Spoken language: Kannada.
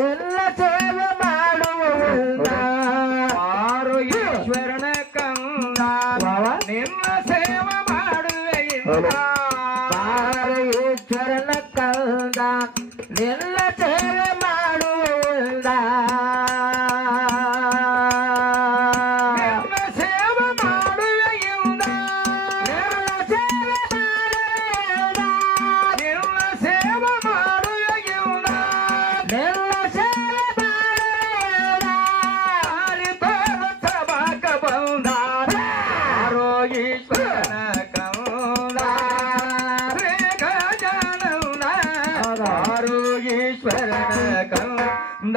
ನಿನ್ನ ಸೇವೆ ಮಾಡುವುದಿಲ್ಲ ಆರು ಈಶ್ವರನ ಕಂದ ನಿನ್ನ ಸೇವೆ ಮಾಡುವೆಯಿಂದ ಈಶ್ವರನ ಕಂದ ನಿನ್ನ ಸೇವೆ ಮಾಡುವುದಿಲ್ಲ ಈಶ್ವರನ ಕಂದ